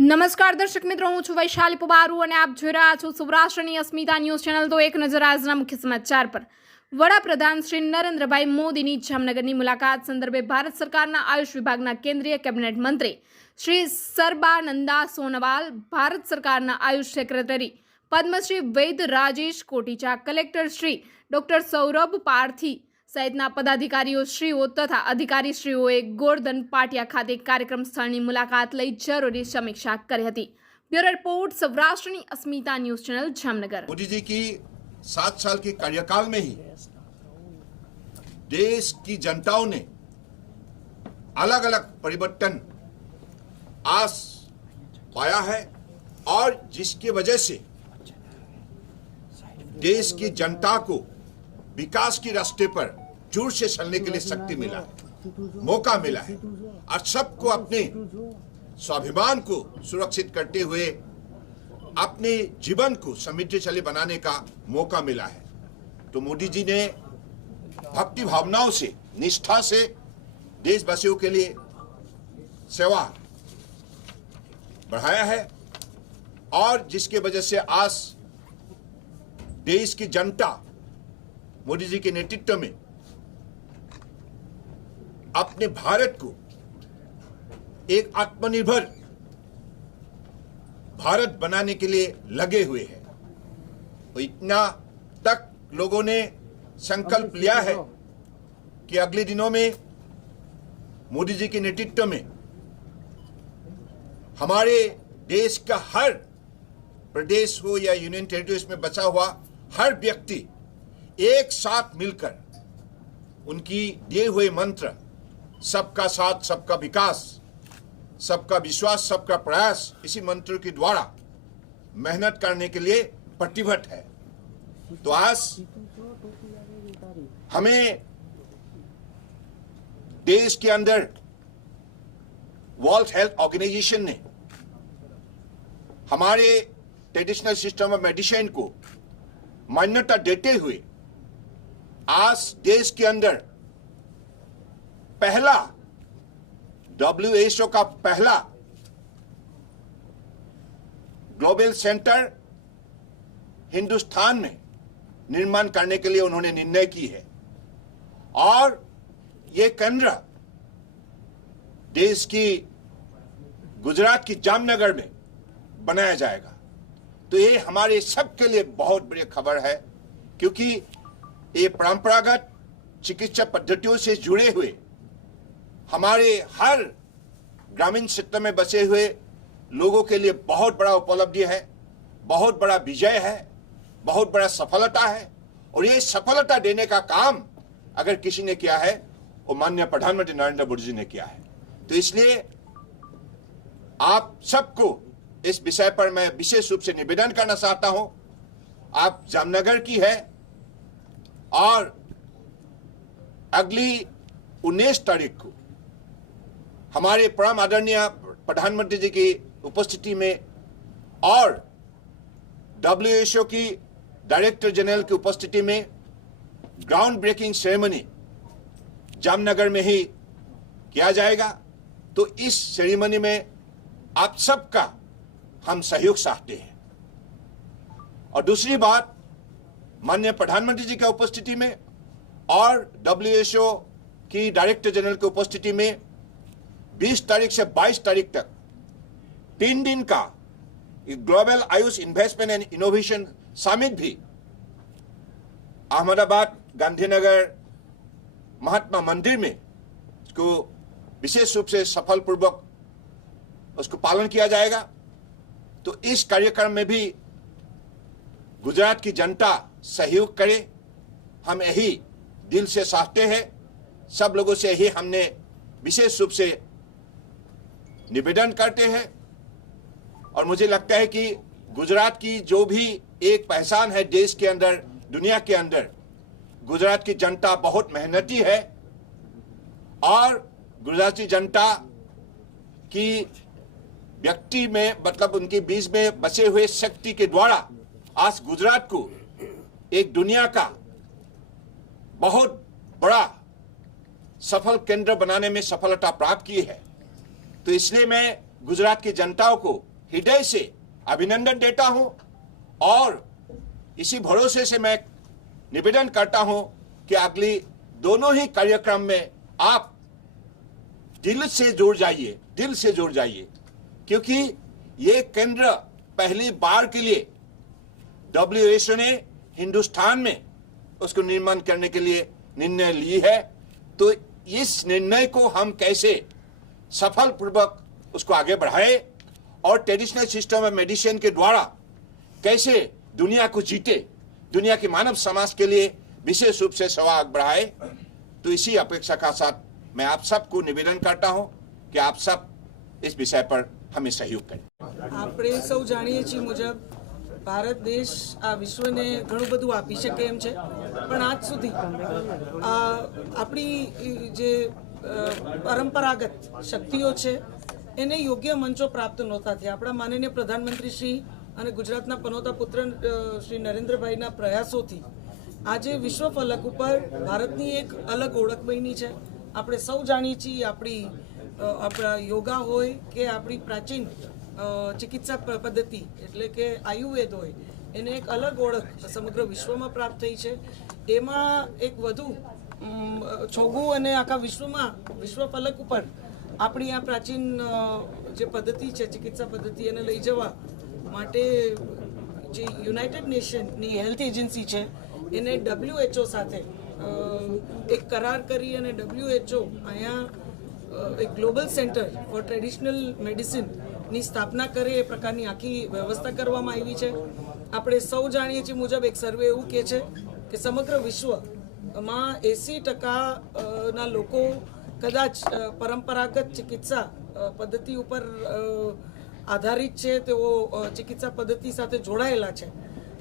નમસ્કાર દર્શક મિત્રો, હું છું વૈશાલી પવારુ અને આપ જોઈ રહ્યા છો સૌરાષ્ટ્રની અસ્મિતા ન્યૂઝ ચેનલ। તો એક નજર આજના મુખ્ય સમાચાર પર। વડાપ્રધાન શ્રી નરેન્દ્રભાઈ મોદીની જામનગરની મુલાકાત સંદર્ભે ભારત સરકારના આયુષ વિભાગના કેન્દ્રીય કેબિનેટ મંત્રી શ્રી સર્બાનંદા સોનોવાલ, ભારત સરકારના આયુષ સેક્રેટરી પદ્મશ્રી વૈદ્ય રાજેશ કોટીચા, કલેક્ટર શ્રી ડોક્ટર સૌરભ પારથી સહિતના પદાધિકારીઓ શ્રીઓ તથા અધિકારીશ્રીઓએ ગોરધન પાટિયા ખાતે કાર્યક્રમ સ્થળની મુલાકાત લઈ જરૂરી સમીક્ષા કરી હતી। બ્યુરો રિપોર્ટ, સૌરાષ્ટ્રની અસ્મિતા ન્યૂઝ ચેનલ, જામનગર। मोदी जी की 7 साल के कार्यकाल में ही देश की जनताओं ने अलग अलग परिवर्तन आस पाया है और जिसकी वजह से देश की जनता को विकास के रास्ते पर जोर से चलने के लिए शक्ति मिला है, मौका मिला है और सबको अपने स्वाभिमान को सुरक्षित करते हुए अपने जीवन को समृद्धशाली बनाने का मौका मिला है। तो मोदी जी ने भक्ति भावनाओं से, निष्ठा से देशवासियों के लिए सेवा बढ़ाया है और जिसके वजह से आज देश की जनता मोदी जी के नेतृत्व में अपने भारत को एक आत्मनिर्भर भारत बनाने के लिए लगे हुए हैं। तो इतना तक लोगों ने संकल्प लिया है कि अगले दिनों में मोदी जी के नेतृत्व में हमारे देश का हर प्रदेश हो या यूनियन टेरिटरीज में बचा हुआ हर व्यक्ति एक साथ मिलकर उनकी दिए हुए मंत्र सबका साथ, सबका विकास, सबका विश्वास, सबका प्रयास, इसी मंत्र के द्वारा मेहनत करने के लिए प्रतिबद्ध है। तो आज हमें देश के अंदर वर्ल्ड हेल्थ ऑर्गेनाइजेशन ने हमारे ट्रेडिशनल सिस्टम ऑफ मेडिसिन को मान्यता देते हुए आज देश के अंदर पहला WHO का पहला ग्लोबल सेंटर हिंदुस्तान में निर्माण करने के लिए उन्होंने निर्णय की है और ये केंद्र देश की गुजरात की जामनगर में बनाया जाएगा। तो ये हमारे सबके लिए बहुत बड़ी खबर है क्योंकि ये परंपरागत चिकित्सा पद्धतियों से जुड़े हुए हमारे हर ग्रामीण क्षेत्र में बसे हुए लोगों के लिए बहुत बड़ा उपलब्धि है, बहुत बड़ा विजय है, बहुत बड़ा सफलता है। और ये सफलता देने का काम अगर किसी ने किया है वो माननीय प्रधानमंत्री नरेंद्र मोदी जी ने किया है। तो इसलिए आप सबको इस विषय पर मैं विशेष रूप से निवेदन करना चाहता हूं। आप जामनगर की है और अगली 19 तारीख को हमारे परम आदरणीय प्रधानमंत्री जी की उपस्थिति में और WHO की डायरेक्टर जनरल की उपस्थिति में ग्राउंड ब्रेकिंग सेरेमनी जामनगर में ही किया जाएगा। तो इस सेरेमनी में आप सबका हम सहयोग चाहते हैं। और दूसरी बात, माननीय प्रधानमंत्री जी की उपस्थिति में और WHO की डायरेक्टर जनरल की उपस्थिति में 20 तारीख से 22 तारीख तक 3 दिन का ग्लोबल Ayush investment and innovation summit भी अहमदाबाद गांधीनगर महात्मा मंदिर में इसको विशेष रूप से सफल पूर्वक उसको पालन किया जाएगा। तो इस कार्यक्रम में भी गुजरात की जनता सहयोग करे, हम यही दिल से चाहते हैं। सब लोगों से यही हमने विशेष रूप से निवेदन करते हैं और मुझे लगता है कि गुजरात की जो भी एक पहचान है देश के अंदर, दुनिया के अंदर, गुजरात की जनता बहुत मेहनती है और गुजरात की जनता की व्यक्ति में मतलब उनके बीच में बसे हुए शक्ति के द्वारा आज गुजरात को एक दुनिया का बहुत बड़ा सफल केंद्र बनाने में सफलता प्राप्त की है। तो इसलिए मैं गुजरात की जनताओं को हृदय से अभिनंदन देता हूं और इसी भरोसे से मैं निवेदन करता हूं कि अगली दोनों ही कार्यक्रम में आप दिल से जुड़ जाइए क्योंकि ये केंद्र पहली बार के लिए WHO ने हिंदुस्तान में उसको निर्माण करने के लिए निर्णय ली है। तो इस निर्णय को हम कैसे सफल पूर्वक उसको आगे बढ़ाए और ट्रेडिशनल सिस्टम ऑफ मेडिसिन के द्वारा कैसे दुनिया को जीते, दुनिया के मानव समाज के लिए विशेष रूप से सेवा आगे बढ़ाए। तो इसी अपेक्षा का साथ मैं आप सबको निवेदन करता हूं कि आप सब इस विषय पर हमें सहयोग करें। આપણે સૌ જાણીએ છીએ મુજબ ભારત દેશ આ વિશ્વને ઘણું બધું આપી શકે એમ છે, પણ આજ સુધી આપણી જે પરંપરાગત શક્તિઓ છે એને યોગ્ય મંચો પ્રાપ્ત નહોતા થયા. આપણા માનનીય પ્રધાનમંત્રી શ્રી અને ગુજરાતના પનોતા પુત્ર શ્રી નરેન્દ્રભાઈના પ્રયાસોથી આજે વિશ્વ ફલક ઉપર ભારતની એક અલગ ઓળખ બની છે. આપણે સૌ જાણીએ છીએ આપણા યોગા હોય કે આપણી પ્રાચીન ચિકિત્સા પદ્ધતિ એટલે કે આયુર્વેદ હોય એને એક અલગ ઓળખ સમગ્ર વિશ્વમાં પ્રાપ્ત થઈ છે. એમાં એક વધુ છોગું અને આખા વિશ્વ ફલક ઉપર આપણી આ પ્રાચીન જે પદ્ધતિ છે ચિકિત્સા પદ્ધતિ એને લઈ જવા માટે જે યુનાઇટેડ નેશનની હેલ્થ એજન્સી છે એને WHO સાથે એક કરાર કરી અને WHO અહીંયા એક ગ્લોબલ સેન્ટર ફોર ટ્રેડિશનલ મેડિસિનની સ્થાપના કરે એ પ્રકારની આખી વ્યવસ્થા કરવામાં આવી છે. આપણે સૌ જાણીએ છીએ મુજબ એક સર્વે એવું કહે છે કે સમગ્ર વિશ્વમાં 80% લોકો કદાચ પરંપરાગત ચિકિત્સા પદ્ધતિ ઉપર આધારિત છે, તેઓ ચિકિત્સા પદ્ધતિ સાથે જોડાયેલા છે.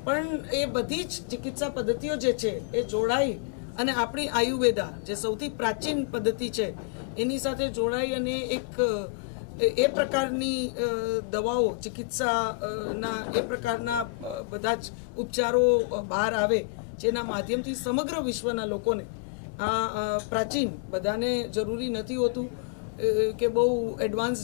પણ એ બધી જ ચિકિત્સા પદ્ધતિઓ જે છે એ જોડાઈ અને આપણી આયુર્વેદા જે સૌથી પ્રાચીન પદ્ધતિ છે એની સાથે જોડાઈ અને એક એ પ્રકારની દવાઓ ચિકિત્સાના એ પ્રકારના બધા જ ઉપચારો બહાર આવે જેના માધ્યમથી સમગ્ર વિશ્વના લોકોને આ પ્રાચીન બધાને જરૂરી નથી હોતું કે બહુ એડવાન્સ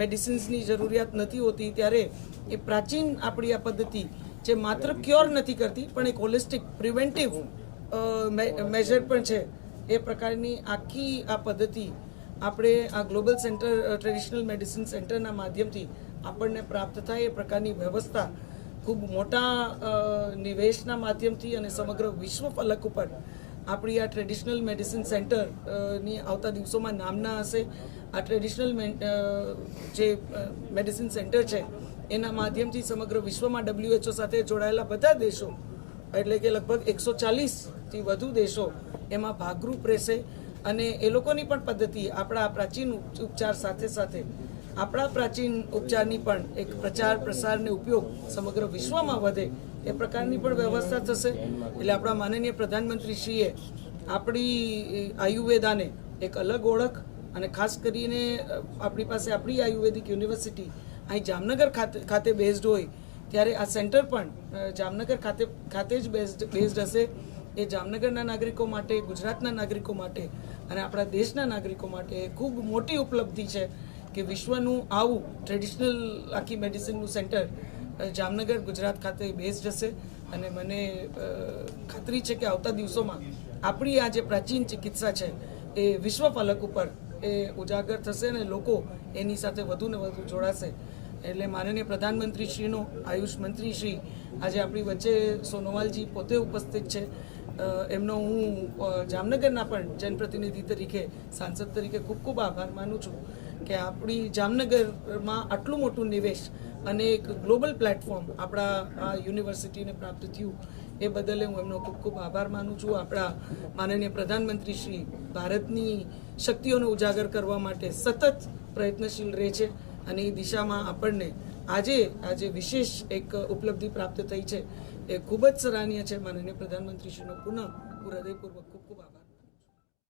મેડિસિન્સની જરૂરિયાત નથી હોતી, ત્યારે એ પ્રાચીન આપણી આ પદ્ધતિ જે માત્ર ક્યોર નથી કરતી પણ એક હોલિસ્ટિક પ્રિવેન્ટિવ મેજર પણ છે, એ પ્રકારની આખી આ પદ્ધતિ આપણે આ ગ્લોબલ સેન્ટર ટ્રેડિશનલ મેડિસિન સેન્ટરના માધ્યમથી આપણને પ્રાપ્ત થાય એ પ્રકારની વ્યવસ્થા ખૂબ મોટા નિવેશના માધ્યમથી અને સમગ્ર વિશ્વ ફલક ઉપર આપણી આ ટ્રેડિશનલ મેડિસિન સેન્ટરની આવતા દિવસોમાં નામના હશે. આ ટ્રેડિશનલ જે મેડિસિન સેન્ટર છે એના માધ્યમથી સમગ્ર વિશ્વમાં WHO સાથે જોડાયેલા બધા દેશો એટલે કે લગભગ 140થી વધુ દેશો એમાં ભાગરૂપ રહેશે અને એ લોકોની પણ પદ્ધતિ આપણા પ્રાચીન ઉપચાર સાથે સાથે આપણા પ્રાચીન ઉપચારની પણ એક પ્રચાર પ્રસાર ને ઉપયોગ સમગ્ર વિશ્વમાં વધે એ પ્રકારની પણ વ્યવસ્થા થશે. એટલે આપણા માનનીય પ્રધાનમંત્રીશ્રીએ આપણી આયુર્વેદાને એક અલગ ઓળખ અને ખાસ કરીને આપણી પાસે આપણી આયુર્વેદિક યુનિવર્સિટી અહીં જામનગર ખાતે બેઝડ હોય ત્યારે આ સેન્ટર પણ જામનગર ખાતે જ બેઝડ હશે. એ જામનગરના નાગરિકો માટે, ગુજરાતના નાગરિકો માટે અને આપણા દેશના નાગરિકો માટે ખૂબ મોટી ઉપલબ્ધિ છે કે વિશ્વનું આવું ટ્રેડિશનલ આખી મેડિસિનનું સેન્ટર જામનગર ગુજરાત ખાતે બેઝડ હશે. અને મને ખાતરી છે કે આવતા દિવસોમાં આપણી આ જે પ્રાચીન ચિકિત્સા છે એ વિશ્વ ફલક ઉપર એ ઉજાગર થશે અને લોકો એની સાથે વધુ ને વધુ જોડાશે. એટલે માનનીય પ્રધાનમંત્રીશ્રીનો આયુષ મંત્રીશ્રી આજે આપણી વચ્ચે સોનોવાલજી પોતે ઉપસ્થિત છે. એમનો હું જામનગરના પણ જનપ્રતિનિધિ તરીકે, સાંસદ તરીકે ખૂબ ખૂબ આભાર માનું છું કે આપણી જામનગરમાં આટલું મોટું નિવેશ અને એક ગ્લોબલ પ્લેટફોર્મ આપણા આ યુનિવર્સિટીને પ્રાપ્ત થયું એ બદલે હું એમનો ખૂબ ખૂબ આભાર માનું છું. આપણા માનનીય પ્રધાનમંત્રીશ્રી ભારતની શક્તિઓને ઉજાગર કરવા માટે સતત પ્રયત્નશીલ રહે છે અને એ દિશામાં આપણને આજે વિશેષ એક ઉપલબ્ધિ પ્રાપ્ત થઈ છે એ ખૂબ જ સરાહનીય છે. માનનીય પ્રધાનમંત્રીશ્રીનો પુનઃ હૃદયપૂર્વક